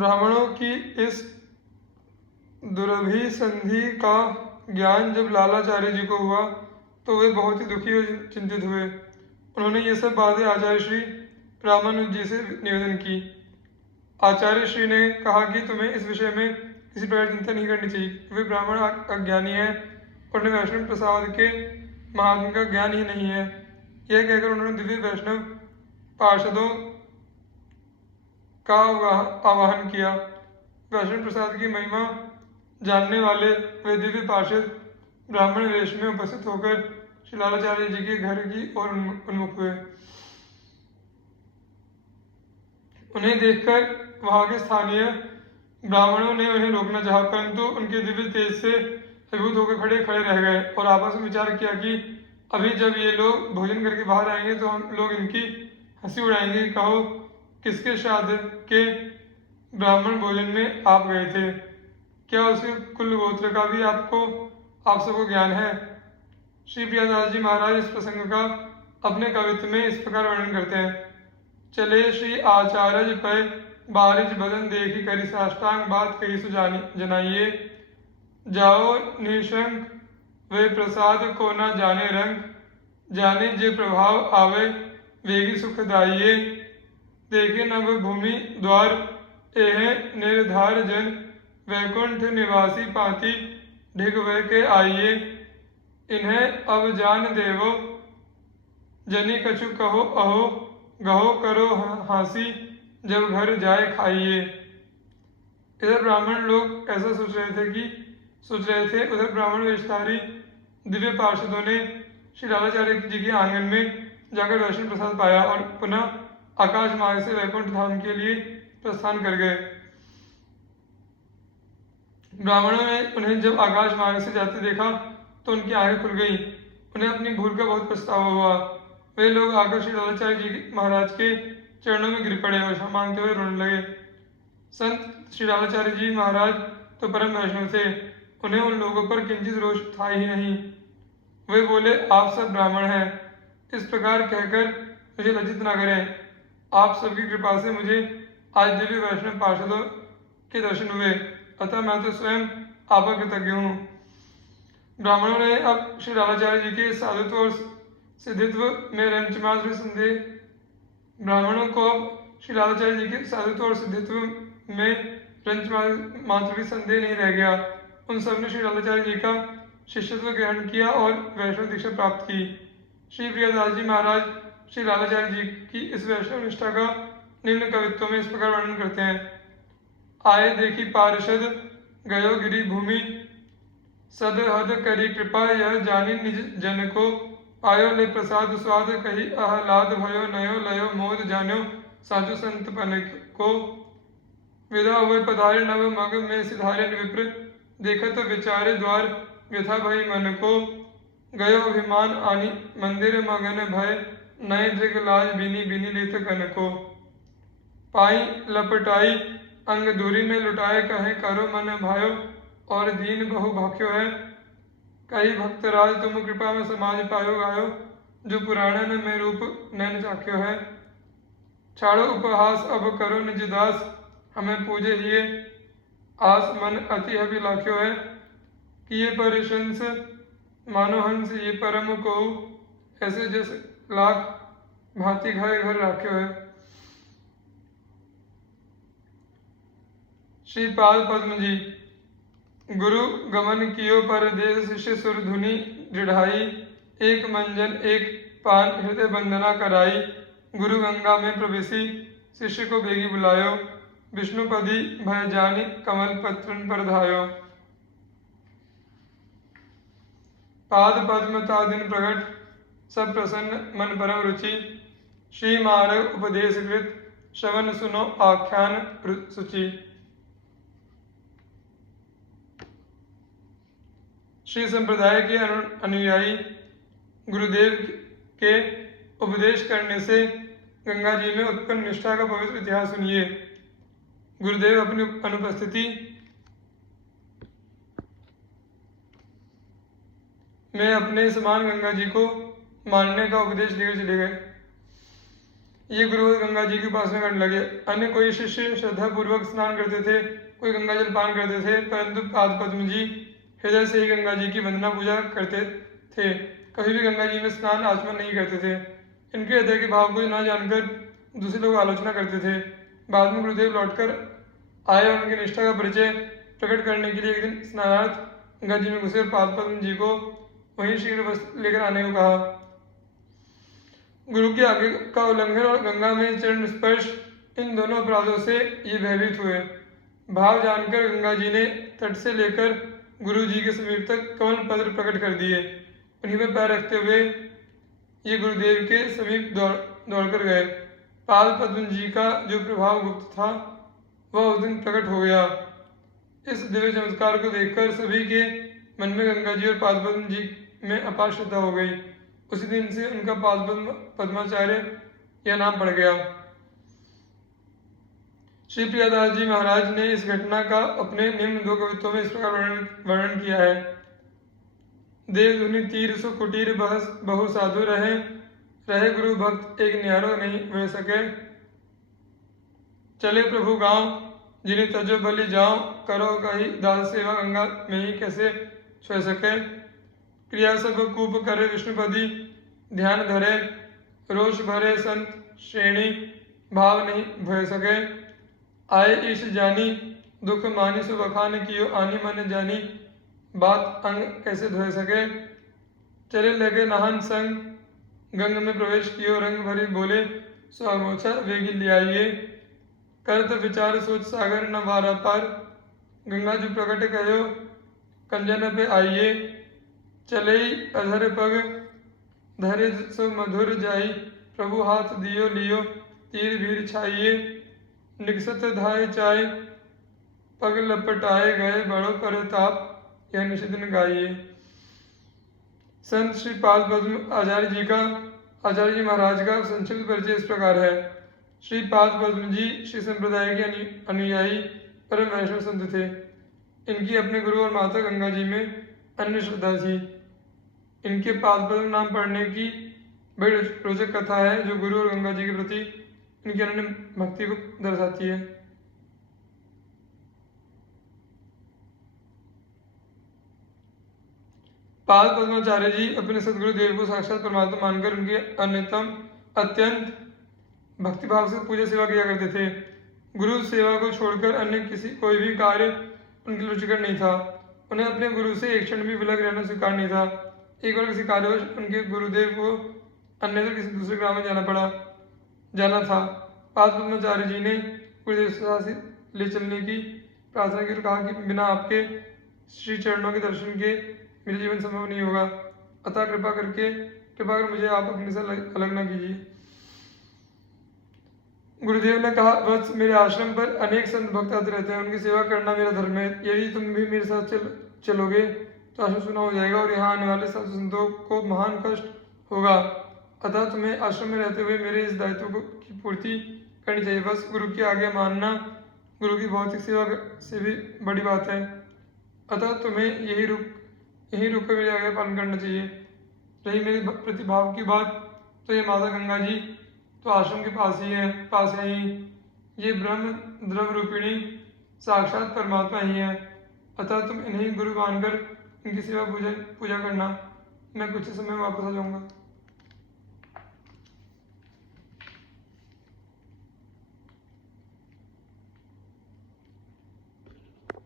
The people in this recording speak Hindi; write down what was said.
ब्राह्मणों की इस दुरभिसंधि का ज्ञान जब लालाचार्य जी को हुआ तो वे बहुत ही दुखी और चिंतित हुए। उन्होंने ये सब बातें आचार्य श्री रामानुज जी से निवेदन की। आचार्य श्री ने कहा कि तुम्हें इस विषय में किसी प्रकार चिंता नहीं करनी चाहिए। वे ब्राह्मण अज्ञानी हैं और उन्हें वैष्णव प्रसाद के महात्म का ज्ञान ही नहीं है। यह कहकर उन्होंने दिव्य वैष्णव पार्षदों का आवाहन किया। वैष्णव प्रसाद की महिमा जानने वाले वे दिव्य पार्षद ब्राह्मण वेश में उपस्थित होकर श्री लालाचार्य जी के घर की ओर उन्मुख हुए। उन्हें देखकर वहां के स्थानीय ब्राह्मणों ने उन्हें रोकना चाहा, परंतु उनके दिव्य तेज से अभिभूत होकर खड़े खड़े रह गए और आपस में विचार किया कि अभी जब ये लोग भोजन करके बाहर आएंगे तो हम लोग इनकी हंसी उड़ाएंगे। कहो, किसके श्राद्ध के ब्राह्मण भोजन में आप गए थे? क्या उसके कुल गोत्र का भी आप सबको ज्ञान है? श्री प्रियादास जी महाराज इस प्रसंग का अपने कवित्व में इस प्रकार वर्णन करते हैं। चले श्री आचार्य पै बारिज बदन देखी करी साष्टांग बात कही सु जनाइए। जाओ निशंक वे प्रसाद को न जाने रंग, जाने जे प्रभाव आवे वेगी सुखदाइए। देखे नव भूमि द्वार एह निर्धार जन, वैकुंठ निवासी पाती ढिग वह के आइए। इन्हें अब जान देवो जनी कछु कहो अहो, गहो करो हासी जब घर जाए खाइए। इधर ब्राह्मण लोग ऐसा सोच रहे थे, उधर ब्राह्मण वेशधारी दिव्य पार्षदों ने श्री लालाचार्य जी के आंगन में जाकर वैष्णव प्रसाद पाया और पुनः आकाश मार्ग से वैकुंठ धाम के लिए प्रस्थान कर गए। ब्राह्मणों ने उन्हें जब आकाश मार्ग से जाते देखा तो उनकी आंखें खुल गईं। उन्हें अपनी भूल का बहुत पछतावा हुआ। वे लोग आकर श्री लालाचार्य जी महाराज के चरणों में गिर पड़े और क्षमा मांगते हुए रोने लगे। संत श्री लालाचार्य जी महाराज तो परम वैष्णव थे, उन्हें उन लोगों पर किंचित रोष था ही नहीं। वे बोले, आप सब ब्राह्मण हैं, इस प्रकार कहकर मुझे लज्जित न करें। आप सबकी कृपा से मुझे आज दिव्य वैष्णव पार्षदों के दर्शन हुए, अतः मैं तो स्वयं आपका कृतज्ञ हूँ। ब्राह्मणों ने अब श्री लालाचार्य जी के साधुत्व और सिद्धित्व में रंचमात्र संदेह ब्राह्मणों को अब श्री लालाचार्य जी के साधुत्व और सिद्धित्व में रंचमात्र भी संदेह नहीं रह गया। उन सब ने श्री लालाचार्य जी का शिष्यत्व ग्रहण किया और वैष्णव दीक्षा प्राप्त की। श्री प्रियादास जी महाराज श्री लालाचार्य जी की इस वैष्णव निष्ठा का निम्न कवित्वों में इस प्रकार वर्णन करते हैं। आए देखी पार्षद गयो गिरी भूमि, सद हद करी कृपा यह जानी निज जन को। आयो ले प्रसाद स्वाद कही आह्लाद भयो नयो लयो मोद जान्यो साधु संत पन को। विदा हुए पधारे नव मग में सिधारे विप्र, देखत विचारे द्वार व्यथा भई मन को। गयो अभिमान आनी मंदिर मगन भय, नए दृग लाज बिनी बिनी लेत कन को। पाई लपटाई अंग दूरी में लुटाए कहे करो मन भायो, और दीन बहु भाख्यो है कई भक्तराज तुम कृपा में समाज पायो गायो। जो पुराणन में रूप नैन चाख्यो है, छाड़ो उपहास अब करो निज दास, हमें पूजे हिये आस मन अति अभिलाख्यो है। कि ये परिशंस मानो हंस ये परम को, ऐसे जस लाख भांति घर घर राख्यो है। श्री पाद पद्म जी। गुरु गमन कियो परदेस शिष्य सुर धुनि दृढ़ाई, एक मंजन एक पान हृदय बंदना कराई। गुरु गंगा में प्रवेशी शिष्य को बेगी बुलायो, विष्णुपदी भय जानी कमल पत्रन पर धायो। पाद पद्म तादिन प्रगट सब प्रसन्न मन परम रुचि, श्री मार्ग उपदेश कृत श्रवण सुनो आख्यान सुचि। श्री संप्रदाय के अनुयायी गुरुदेव के उपदेश करने से गंगा जी में उत्पन्न निष्ठा का पवित्र इतिहास सुनिए। गुरुदेव अपनी अनुपस्थिति में अपने समान गंगा जी को मानने का उपदेश देकर चले गए। ये गुरु गंगा जी की उपासना करने लगे। अन्य कोई शिष्य श्रद्धापूर्वक स्नान करते थे, कोई गंगा जल पान करते थे, परंतु पाद पद्म जी हृदय से ही गंगा जी की वंदना पूजा करते थे, कभी भी गंगा जी में स्नान आचमन नहीं करते थे। इनके हृदय के भाव को न जानकर दूसरे लोग आलोचना करते थे। बाद में गुरुदेव लौटकर आए और उनकी निष्ठा का परिचय प्रकट करने के लिए एक दिन स्नानार्थ गंगा जी में घुसे और पाद पद्म जी को वहीं शीघ्र वस्त्र लेकर आने को कहा। गुरु की आज्ञा का उल्लंघन और गंगा में चरण स्पर्श, इन दोनों अपराधों से ये भयभीत हुए। भाव जानकर गंगा जी ने तट से लेकर गुरु जी के समीप तक कमल पत्र प्रकट कर दिए। उन्हीं पर पैर रखते हुए ये गुरुदेव के समीप दौड़कर गए। पाद पद्म जी का जो प्रभाव गुप्त था वह उस दिन प्रकट हो गया। इस दिव्य चमत्कार को देखकर सभी के मन में गंगा जी और पाद पद्म जी में अपार श्रद्धा हो गई। उसी दिन से उनका पाद पद्माचार्य यह नाम पड़ गया। श्री प्रियादास जी महाराज ने इस घटना का अपने निम्न 2 कवित्वों में इस प्रकार वर्णन किया है। देवधुनि तीर सु कुटीर बहु साधु रहे गुरु भक्त एक न्यारो नहीं हो सके। चले प्रभु गांव जिन्हें तजो बलि जाओ, करो कही दास सेवा गंगा में ही कैसे छो सके। क्रिया सब कूप करे विष्णुपदी ध्यान धरे, रोष भरे संत श्रेणी भाव नहीं भय सके। आए ईश जानी दुख मानी सु बखान कियो, आनी मन जानी बात अंग कैसे धोए सके। चले लगे नहान संग गंग में प्रवेश कियो, रंग भरी बोले सो अमोछा वेगी लियाइए। करत विचार सोच सागर न वारा पार, गंगा जी प्रकट कहो कंजन पे आइए। चले अधर पग धरे सो मधुर जाई, प्रभु हाथ दियो लियो तीर भीर छाइए। निकसत धाय चाय पग लपटाए गए, बड़ो परताप यह निषिदिन गाइए। संत श्री पाद पद्म आचार्य जी महाराज का संक्षिप्त परिचय इस प्रकार है। श्री पाद पद्म जी श्री संप्रदाय के अनुयायी परम वैष्णव संत थे। इनकी अपने गुरु और माता गंगा जी में अन्य श्रद्धा थी। इनके पाद पद्म नाम पढ़ने की बड़ी रोचक कथा है, जो गुरु और गंगा जी के प्रति इनकी अनन्य भक्ति को दर्शाती है। पाद पद्माचार्य जी अपने सदगुरुदेव को साक्षात परमात्मा मानकर उनके अत्यंत भक्तिभाव से पूजा सेवा किया करते थे। गुरु सेवा को छोड़कर अन्य कोई भी कार्य उनके लिए रुचिकर नहीं था। उन्हें अपने गुरु से एक क्षण भी विलग रहना स्वीकार नहीं था। एक बार किसी कार्यवश उनके गुरुदेव को अन्यत्र किसी दूसरे ग्राम में जाना था। पाद पद्माचार्य जी ने गुरुदेव से ले चलने की प्रार्थना की और कहा कि बिना आपके श्री चरणों के दर्शन के मेरा जीवन संभव नहीं होगा, अतः कृपा कर मुझे आप अपने से अलग न कीजिए। गुरुदेव ने कहा, वत्स मेरे आश्रम पर अनेक संत भक्त आते रहते हैं, उनकी सेवा करना मेरा धर्म है। यदि तुम भी मेरे साथ चलोगे तो आश्रम सुना हो जाएगा और यहाँ आने वाले साधु संतों को महान कष्ट होगा। अतः तुम्हें आश्रम में रहते हुए मेरे इस दायित्व की पूर्ति करनी चाहिए। बस गुरु की आज्ञा मानना गुरु की भौतिक सेवा से भी बड़ी बात है। अतः तुम्हें यही रुक कर मेरी आज्ञा पालन करना चाहिए। रही मेरी प्रतिभाव की बात, तो ये माता गंगा जी तो आश्रम के पास है ही। ये ब्रह्म द्रव रूपिणी साक्षात परमात्मा ही है। अतः तुम इन्हीं गुरु मानकर इनकी सेवा पूजा करना। मैं कुछ समय में वापस आ जाऊंगा।